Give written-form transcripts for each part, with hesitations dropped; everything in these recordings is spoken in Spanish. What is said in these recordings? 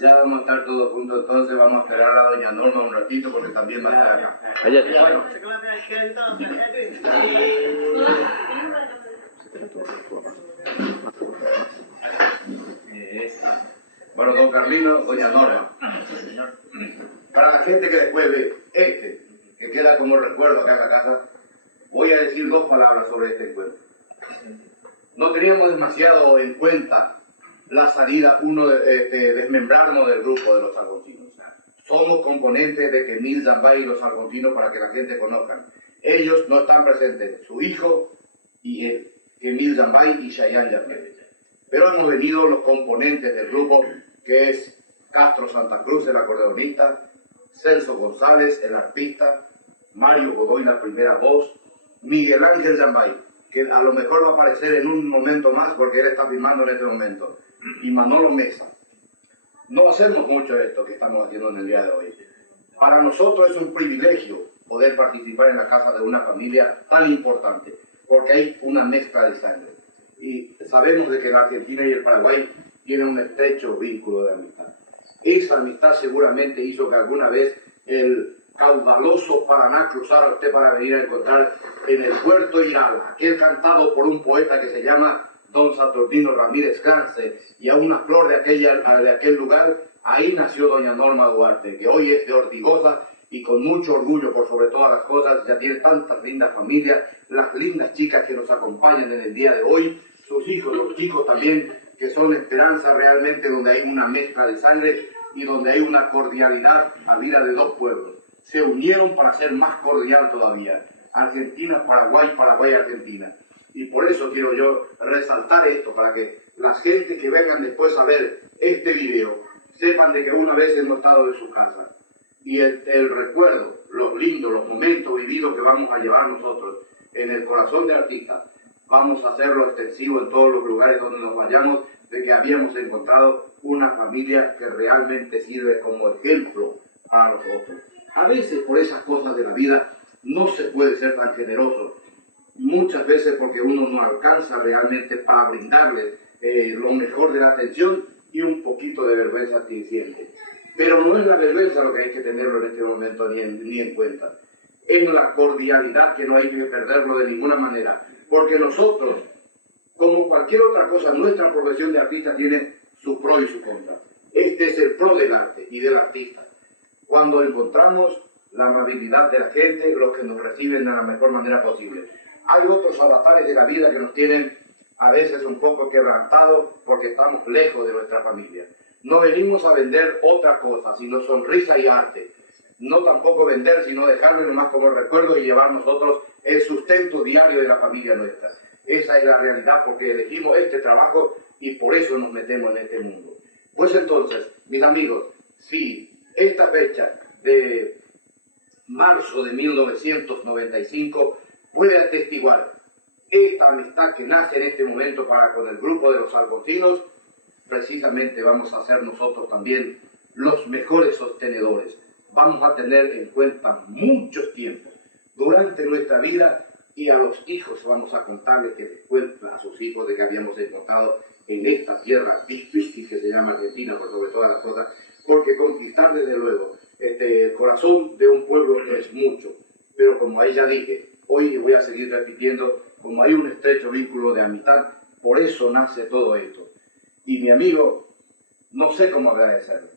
Ya vamos a estar todos juntos, entonces vamos a esperar a doña Norma un ratito porque también va a estar acá. Bueno. Bueno, don Carlino, doña Norma. Para la gente que después ve que queda como recuerdo acá en la casa, voy a decir dos palabras sobre este encuentro. No teníamos demasiado en cuenta la salida, desmembrarnos del grupo de los algonquinos. Somos componentes de Kemil Zambay y los algonquinos para que la gente conozcan. Ellos no están presentes, su hijo y él, Kemil Zambay y Shayan Yamel. Pero hemos venido los componentes del grupo, que es Castro Santa Cruz, el acordeonista, Celso González, el arpista, Mario Godoy, la primera voz, Miguel Ángel Zambay, que a lo mejor va a aparecer en un momento más porque él está filmando en este momento, y Manolo Mesa. No hacemos mucho de esto que estamos haciendo en el día de hoy. Para nosotros es un privilegio poder participar en la casa de una familia tan importante, porque hay una mezcla de sangre. Y sabemos de que la Argentina y el Paraguay tienen un estrecho vínculo de amistad. Esa amistad seguramente hizo que alguna vez el caudaloso Paraná cruzara usted para venir a encontrar en el puerto Irala, aquel cantado por un poeta que se llama don Saturnino Ramírez Cance, y a una flor de aquel lugar, ahí nació doña Norma Duarte, que hoy es de Ortigosa y con mucho orgullo por sobre todas las cosas, ya tiene tantas lindas familias, las lindas chicas que nos acompañan en el día de hoy, sus hijos, los chicos también, que son esperanza realmente, donde hay una mezcla de sangre y donde hay una cordialidad a vida de dos pueblos. Se unieron para ser más cordial todavía. Argentina, Paraguay, Paraguay, Argentina. Y por eso quiero yo resaltar esto, para que las gentes que vengan después a ver este video sepan de que una vez hemos estado en su casa. Y el recuerdo, los lindos, los momentos vividos que vamos a llevar nosotros en el corazón de artistas, vamos a hacerlo extensivo en todos los lugares donde nos vayamos, de que habíamos encontrado una familia que realmente sirve como ejemplo para nosotros. A veces por esas cosas de la vida no se puede ser tan generoso, muchas veces porque uno no alcanza realmente para brindarles lo mejor de la atención y un poquito de vergüenza que siente. Pero no es la vergüenza lo que hay que tenerlo en este momento ni en cuenta. Es la cordialidad que no hay que perderlo de ninguna manera. Porque nosotros, como cualquier otra cosa, nuestra profesión de artista tiene su pro y su contra. Este es el pro del arte y del artista. Cuando encontramos la amabilidad de la gente, los que nos reciben de la mejor manera posible. Hay otros avatares de la vida que nos tienen a veces un poco quebrantados porque estamos lejos de nuestra familia. No venimos a vender otra cosa, sino sonrisa y arte. No tampoco vender, sino dejarlo nomás como recuerdo y llevar nosotros el sustento diario de la familia nuestra. Esa es la realidad, porque elegimos este trabajo y por eso nos metemos en este mundo. Pues entonces, mis amigos, si esta fecha de marzo de 1995 puede atestiguar esta amistad que nace en este momento para con el grupo de los alfonsinos, precisamente vamos a ser nosotros también los mejores sostenedores. Vamos a tener en cuenta muchos tiempos durante nuestra vida, y a los hijos vamos a contarles que después a sus hijos de que habíamos encontrado en esta tierra difícil que se llama Argentina, por sobre todas las cosas, porque conquistar desde luego el corazón de un pueblo es mucho, pero como ahí ya dije, hoy voy a seguir repitiendo, como hay un estrecho vínculo de amistad, por eso nace todo esto. Y mi amigo, no sé cómo agradecerle.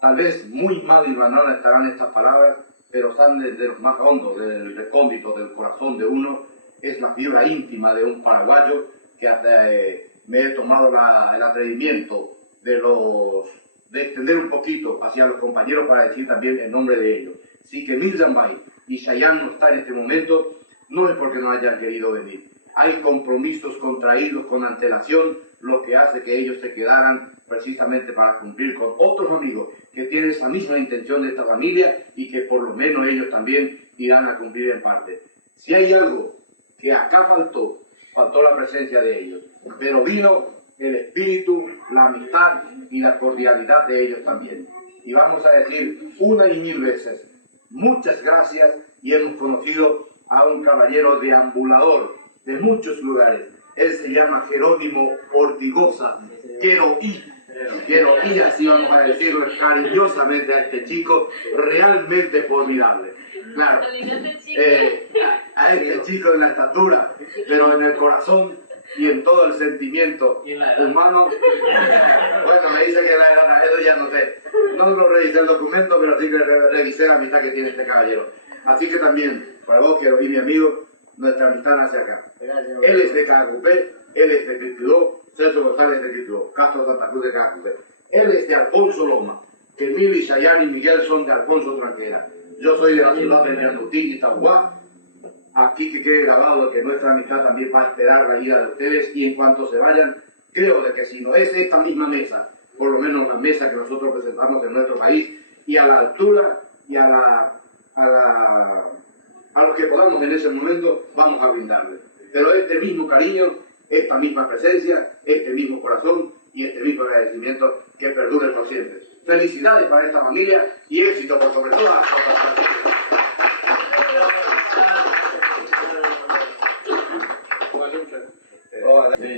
Tal vez muy mal y banal estarán estas palabras, pero están desde los más hondos, del recóndito del corazón de uno. Es la fibra íntima de un paraguayo que me he tomado el atrevimiento de extender un poquito hacia los compañeros para decir también el nombre de ellos. Si que Miriam Bay y Chayanne no está en este momento, no es porque no hayan querido venir. Hay compromisos contraídos con antelación, lo que hace que ellos se quedaran precisamente para cumplir con otros amigos que tienen esa misma intención de esta familia y que por lo menos ellos también irán a cumplir en parte. Si hay algo que acá faltó la presencia de ellos, pero vino el espíritu, la amistad y la cordialidad de ellos también. Y vamos a decir una y mil veces, muchas gracias, y hemos conocido a un caballero deambulador de muchos lugares. Él se llama Jerónimo Ortigosa, Quiero ir, así vamos a decirlo cariñosamente a este chico, realmente formidable. Claro, a este chico en la estatura, pero en el corazón y en todo el sentimiento humano. Bueno, me dice que la edad, eso ya no sé. No lo revisé el documento, pero sí que revisé la amistad que tiene este caballero. Así que también, para vos, Quiero ir, mi amigo, nuestra amistad nace acá. Él es de Cacupé, él es de Quirquidó, Celso González de Quirquidó, Castro Santa Cruz de Cacupé. Él es de Alfonso Loma, que Mili, Chayanne y Miguel son de Alfonso Tranquera. Yo soy de la ciudad de Ñandutí y Tahuá. Aquí que quede grabado que nuestra amistad también va a esperar la ida de ustedes, y en cuanto se vayan, creo de que si no es esta misma mesa, por lo menos la mesa que nosotros presentamos en nuestro país, y a la altura y a los que podamos en ese momento, vamos a brindarle. Pero este mismo cariño, esta misma presencia, este mismo corazón y este mismo agradecimiento que perdure por siempre. Felicidades para esta familia y éxito por sobre todas las cosas.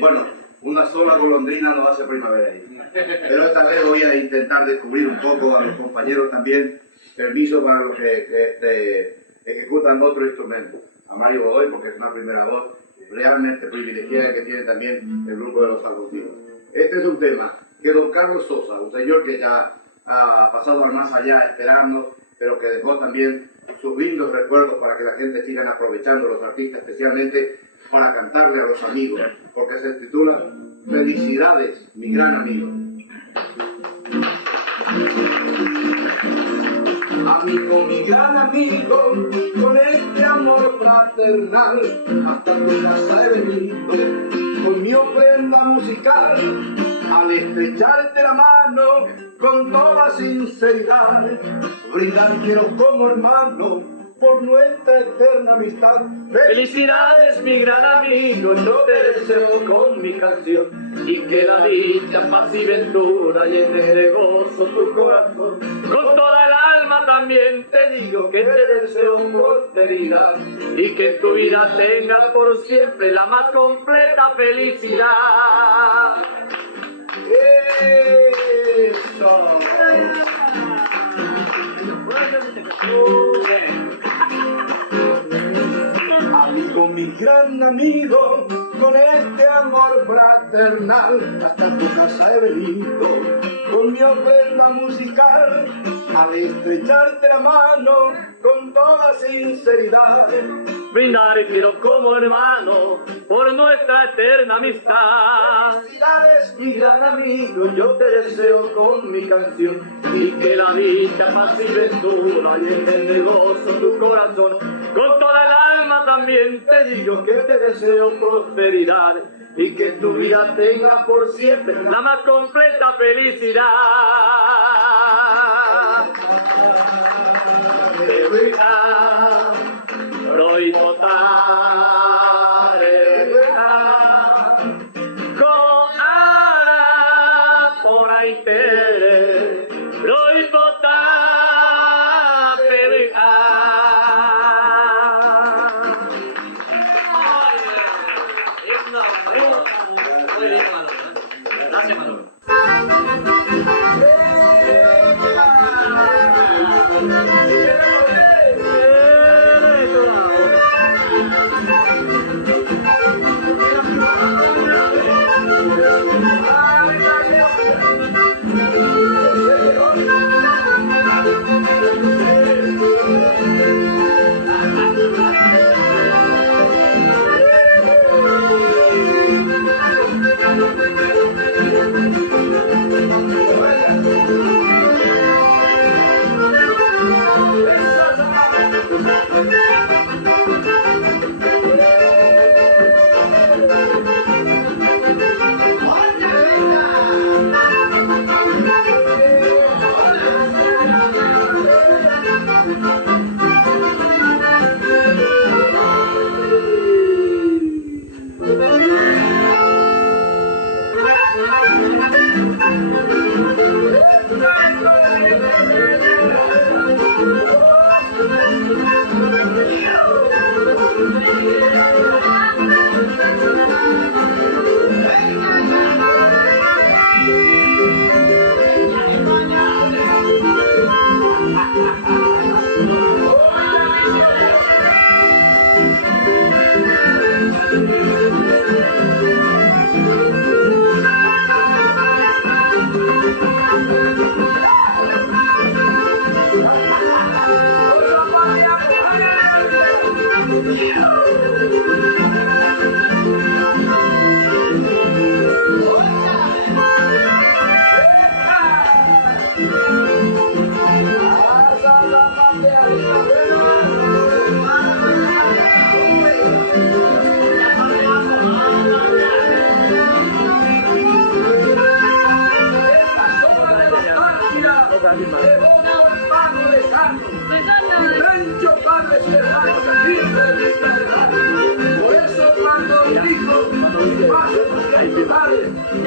Bueno, una sola golondrina no hace primavera ahí. Pero esta vez voy a intentar descubrir un poco a los compañeros también permiso para los que ejecutan otro instrumento. A Mario Godoy, porque es una primera voz realmente privilegiada que tiene también el grupo de los alfonsinos. Este es un tema que don Carlos Sosa, un señor que ya ha pasado al más allá esperando, pero que dejó también sus lindos recuerdos para que la gente sigan aprovechando, los artistas especialmente, para cantarle a los amigos, porque se titula Felicidades, mi gran amigo. Amigo, mi gran amigo, con este amor fraternal, hasta tu casa he venido, con mi ofrenda musical, al estrecharte la mano, con toda sinceridad, brindar quiero como hermano, por nuestra eterna amistad. Felicidades, mi gran amigo, yo te deseo con mi canción, y que la dicha, paz y ventura llene de gozo tu corazón. Con toda el alma también te digo que te deseo prosperidad, y que en tu vida tengas por siempre la más completa felicidad. ¡Eso! Amigo, mi gran amigo, con este amor fraternal, hasta tu casa he venido, con mi ofrenda musical, al estrecharte la mano, con toda sinceridad. Brindar quiero como hermano por nuestra eterna amistad. Felicidades, mi gran amigo, yo te deseo con mi canción, y que la dicha, paz y ventura llenen de gozo tu corazón. Con toda el alma también te digo que te deseo prosperidad, y que tu vida tenga por siempre la más completa felicidad. Roy votare con ara por ahí tere Roy votare gracias, Manolo.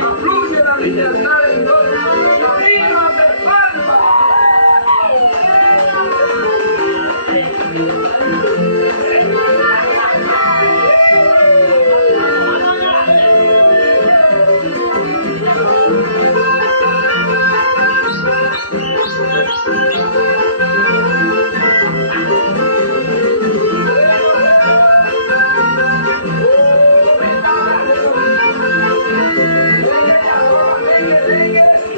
Afluye la libertad en gloria, ¡viva de Palma! Venga,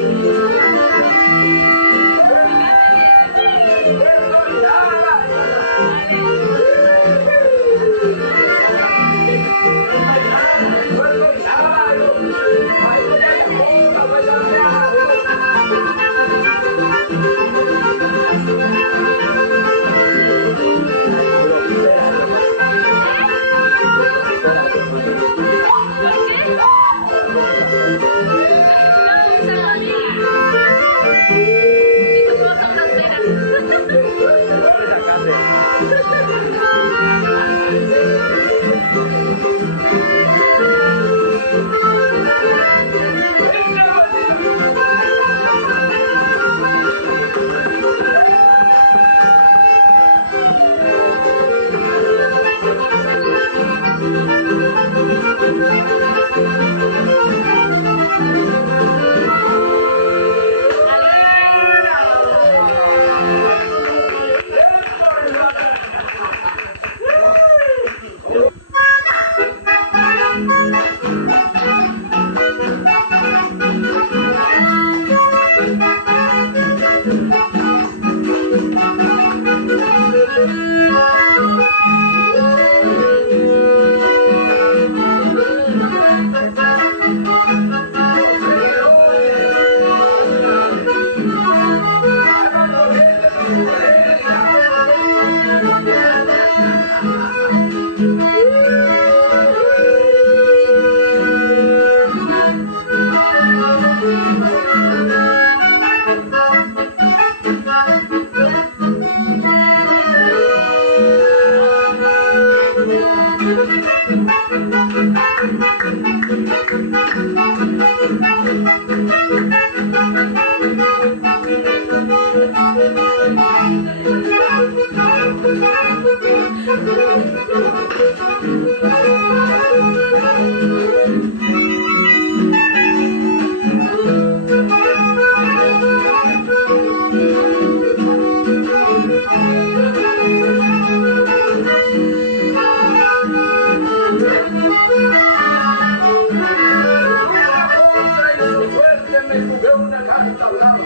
entablaba.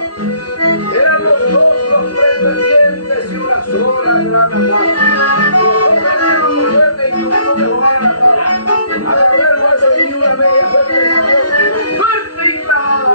Eran los dos los pretendientes y una sola gran amada. No tenían muerte y tuvimos que jugar a la tabla. Agarré el hueso y una media fuerte y clavada.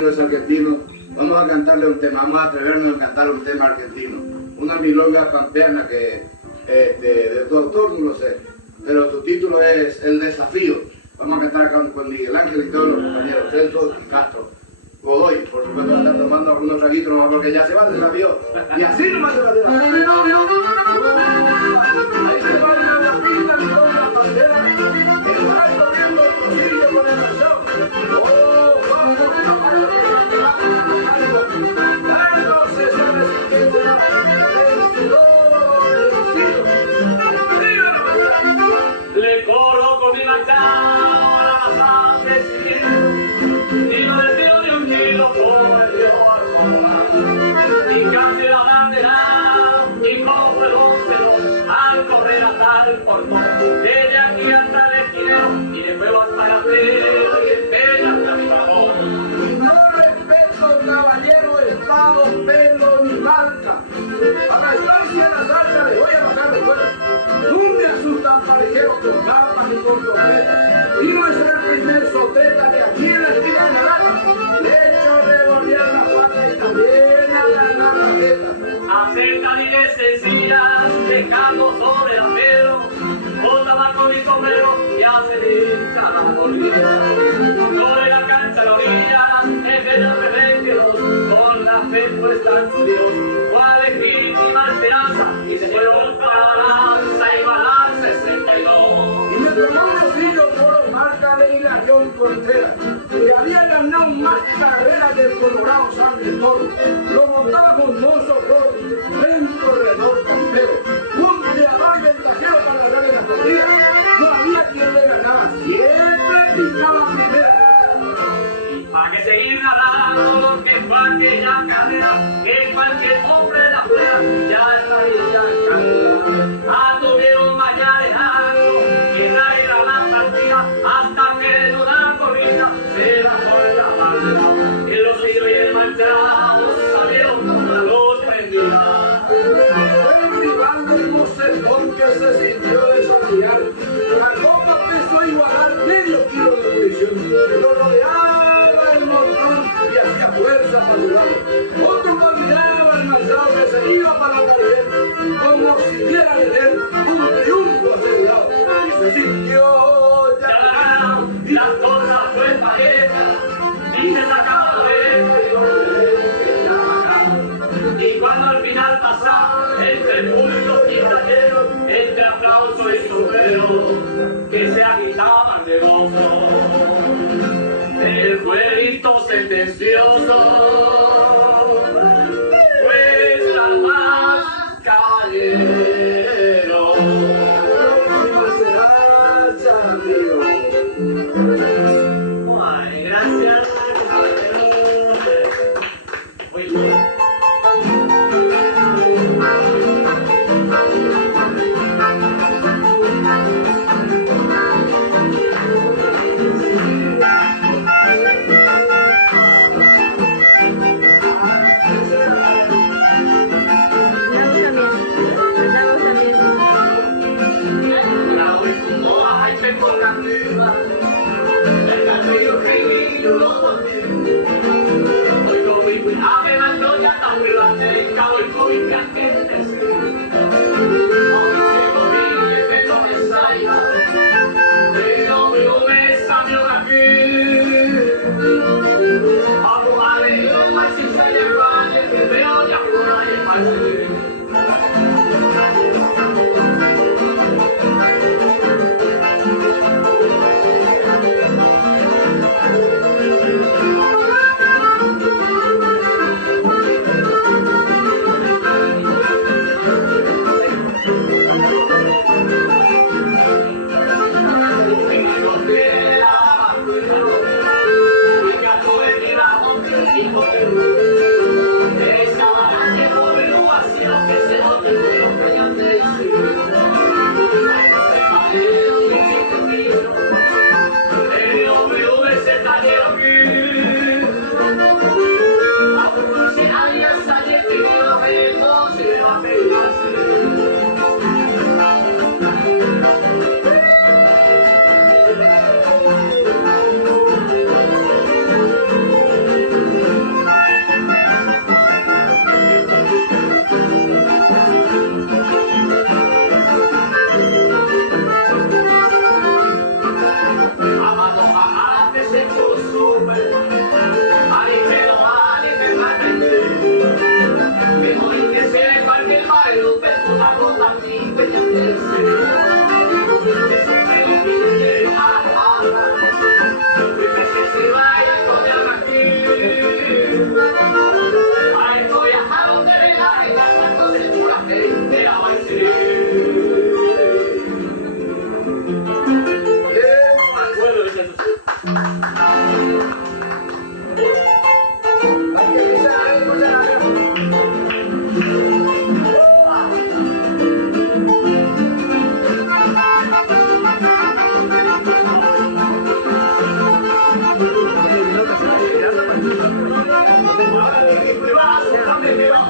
Los argentinos, vamos a cantarle un tema, vamos a atrevernos a cantar un tema argentino. una milonga pampeana que de tu autor no lo sé, pero tu título es El Desafío. Vamos a cantar con Miguel Ángel y todos los compañeros, Celso y Castro. Godoy, por supuesto, andar tomando algunos traguitos nomás porque ya se va el desafío. Y así nomás se va a llevar. Ahí se va una guapita milonga pampeana, el mar corriendo el trocillo con el rosado. ¡Oh, vamos, caballo, que va dándose esa resistencia del sudor del rocío! ¡Viva la bandera! Le corro con mi machado a la sangre civil y no deseo ni un kilo como el río Alcalá. Y casi la bandera y como el oncero al correr hasta el portón, desde aquí hasta el esquinero y de nuevo hasta la plena y empeña hasta mi vagón. No respeto, caballero, estado, pelo ni marca. A la estancia de la salsa le voy a bajar de fuera. No me asustan parejeros con mapas ni con trompetas. Y no es el primer soteta que aquí en la esquina de la lata le echo revolver la pata y también a ganar la jeta. Aceptan y sencillas, dejando sobre la pelo, con tabaco y sombrero, ya se hincha la bolilla. Sobre la cancha a la orilla, ejemplo pervertidos, con la fe puesta en su Dios, cual legítima esperanza, y se fueron para la lanza y para la 62. Y me tomó un rocillo por marca de Hilarión Contreras, que había ganado más carreras del Colorado Sangre Toro. Lo montaba con mozo por un corredor campero, un peleador y ventajero para darle la corrida. No había quien le ganaba, siempre picaba primero. ¿Para qué seguir ganando lo que fue aquella carrera? Que cualquier hombre de la fuera ya estaría carrera. Anduvieron mañanero, que traiga la partida, hasta que en una corrida se bajó la bandera. Y los vidrios y el manchado salieron como la luz prendida. Fue el rival del mocetón que se sintió desafiar. A Copa empezó a igualar medio kilo de munición. Lo rodeaba el montón y hacía fuerza para ayudarlo. Otro miraba al manchado que se iba para la Caribe, como si viera en él un triunfo asegurado. Y se sintió Ya la ganaron, y las cosas fue pareja, y se sacaba la oreja y que ya la ganaron. Y cuando al final pasaba, entre públicos y talleros, entre aplauso y sombrero, que se agitaban de gozo, el jueguito sentencioso.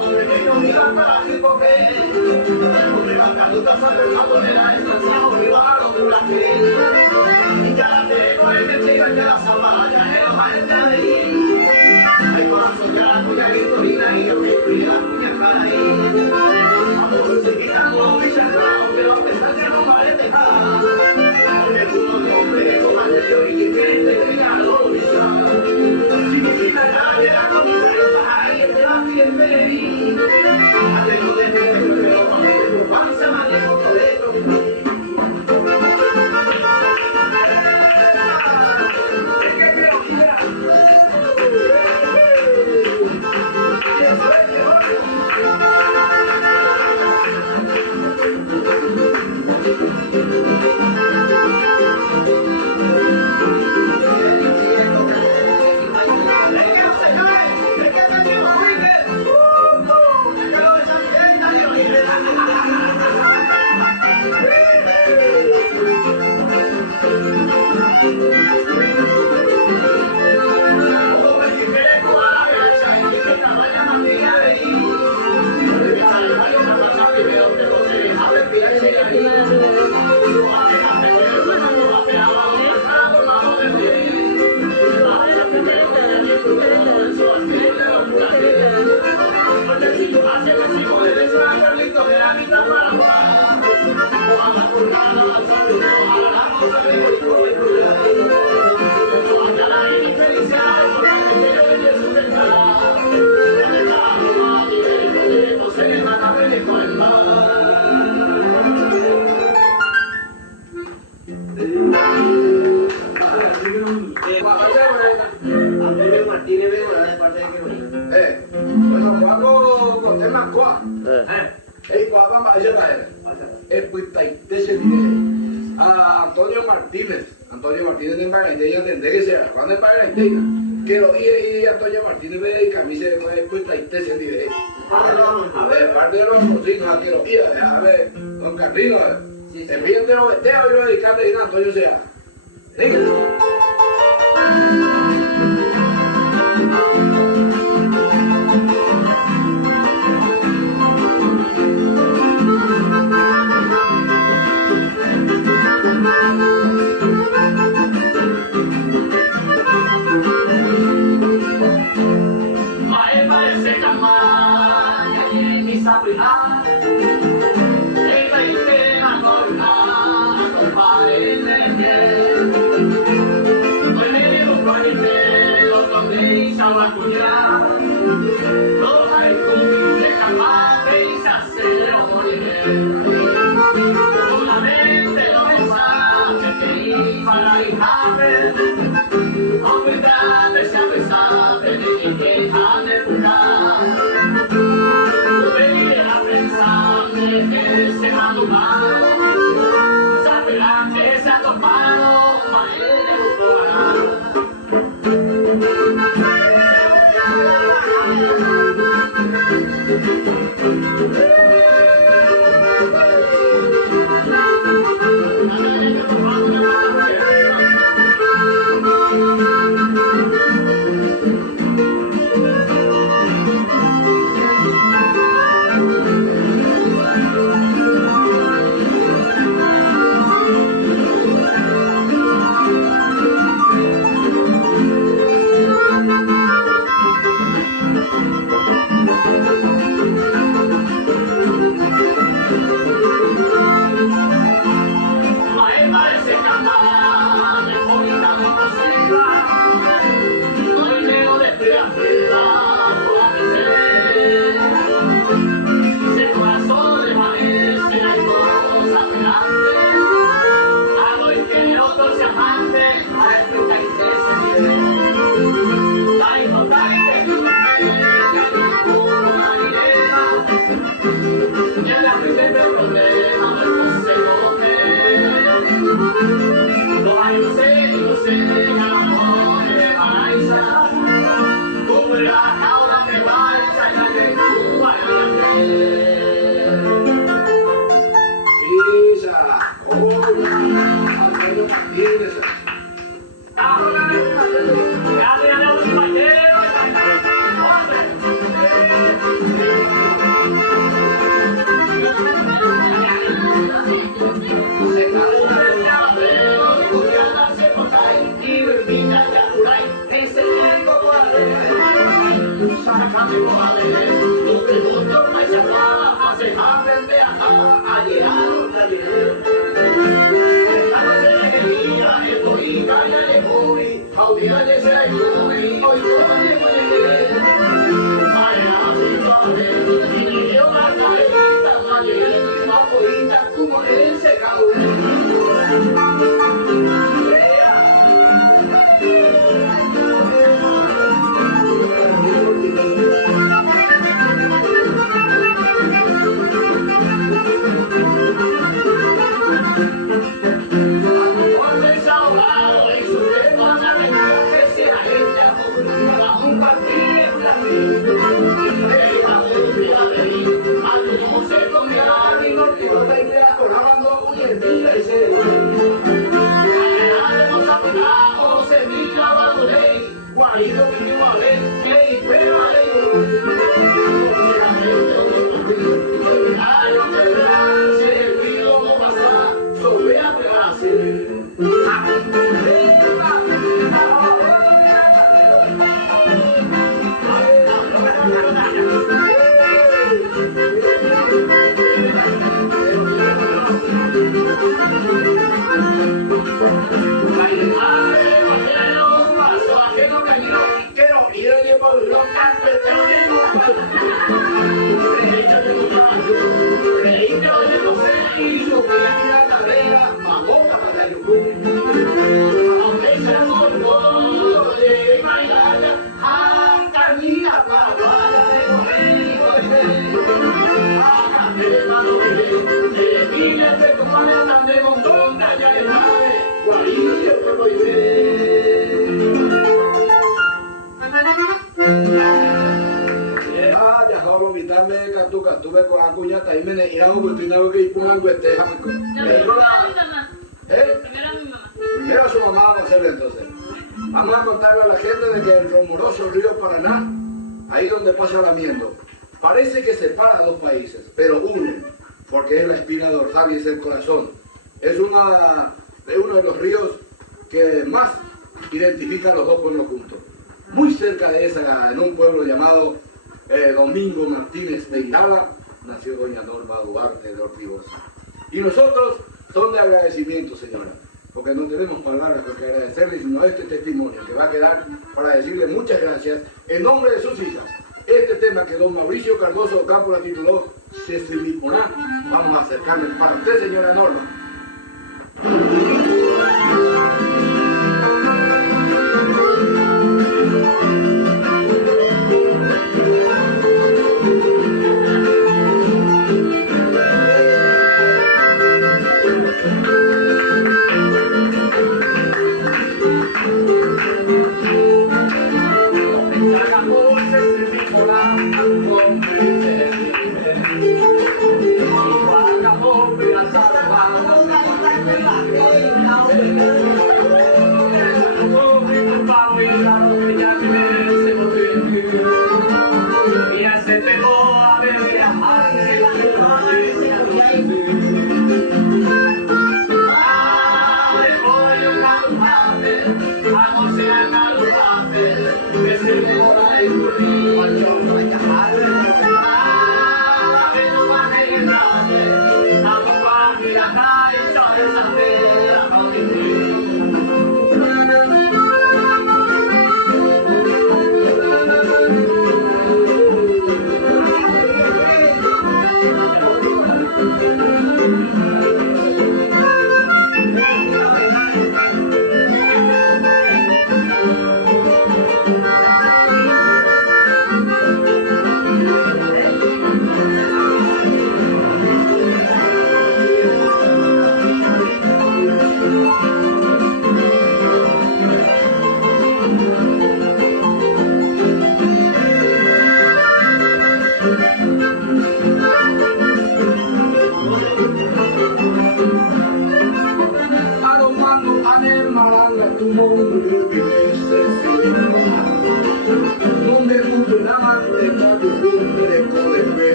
hombre que yo iba para aquí porque hombre va a tu casa de la bolera estancia olivar o huracán y ya la tengo en el chico de la zamaya el más de ahí hay corazón ya la cuya victorina y yo que fui la cuña cara ahí amor se quitan los bichos pero me sale no vale dejar porque tú no hombre como aquello y que quieren terminar los bichos si me quita ya llega con mi cara y te va bien feliz a lo de mi pero cuando te panza manejo todo esto Bueno, cuando conté más cosas, cuando más es pues taitese a Antonio Martínez de Magallanes, entendé que sea Juan de Magallanes, que lo dije y Antonio Martínez ve y camisa de pues taitese diré. A ver, parte de los cocinos, que lo dije, a ver, don Carlino, el bien de los vesteos y lo dedicaste a Antonio sea. Venga. Primero a su mamá vamos a hacerle entonces. Vamos a contarle a la gente de que el rumoroso río Paraná, ahí donde pasa lamiendo, parece que separa dos países, pero une, porque es la espina dorsal y es el corazón. Es uno de los ríos que más identifica a los dos pueblos juntos. Muy cerca de esa, en un pueblo llamado Domingo Martínez de Irala, nació doña Norma Duarte de Ortigosa. Y nosotros son de agradecimiento, señora, porque no tenemos palabras con que agradecerle, sino este testimonio que va a quedar para decirle muchas gracias en nombre de sus hijas. Este tema que don Mauricio Cardoso Ocampo la tituló Sesimiponá, vamos a acercarle para usted, señora Norma.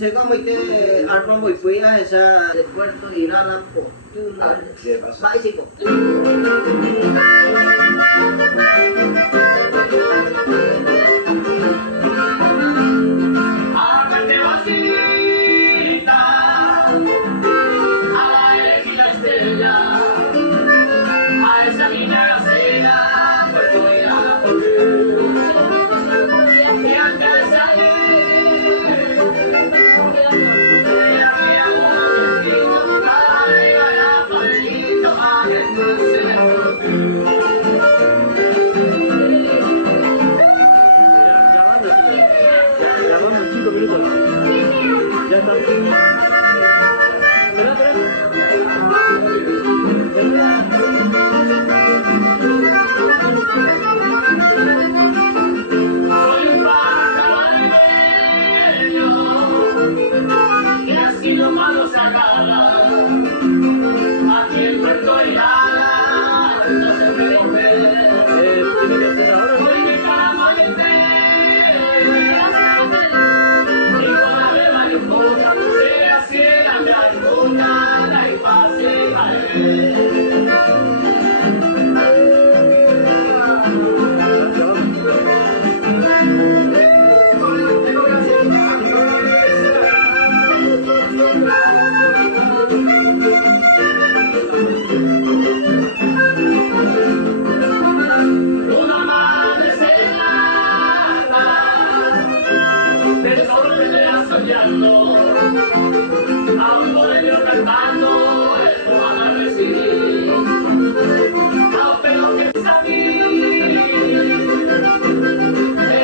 Sekä muiden arvomui puia esa Puerto Iralampo. Baisiko. Ábrete vacinita a la elegida estrella, a esa niña gacela, pues voy a poner. Y antes de salir, ella me hago un vestido, arriba ya palito, adentro se me Grabamos 5 minutos. Ya está. Espera. Soy un pájaro albeño que así lo malo se agarra. Aquí en Puerto Llana no se puede comer. Tiene que hacer ahora. Hoy mi caramba y el una madre celada de sol pelea soñando a un bohemio cantando el poema recibir pero que es a mí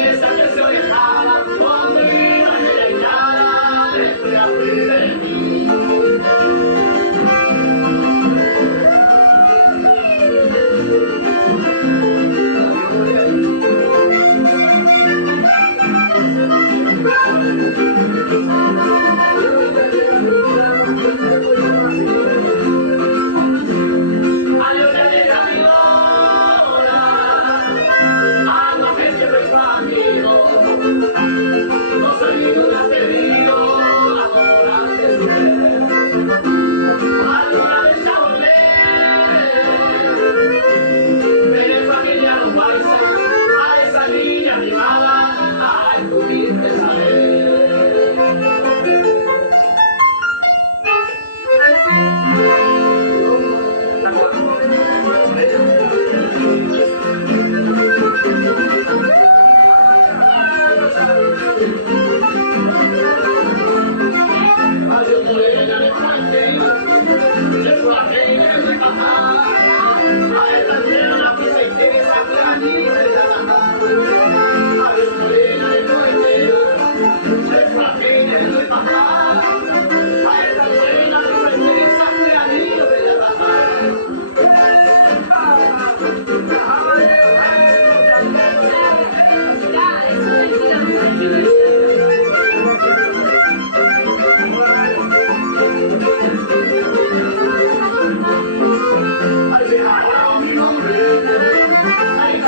esa que se oye jala cuando iba en ella hinchada después de aprender de mí. Ay, mi nombre, ay,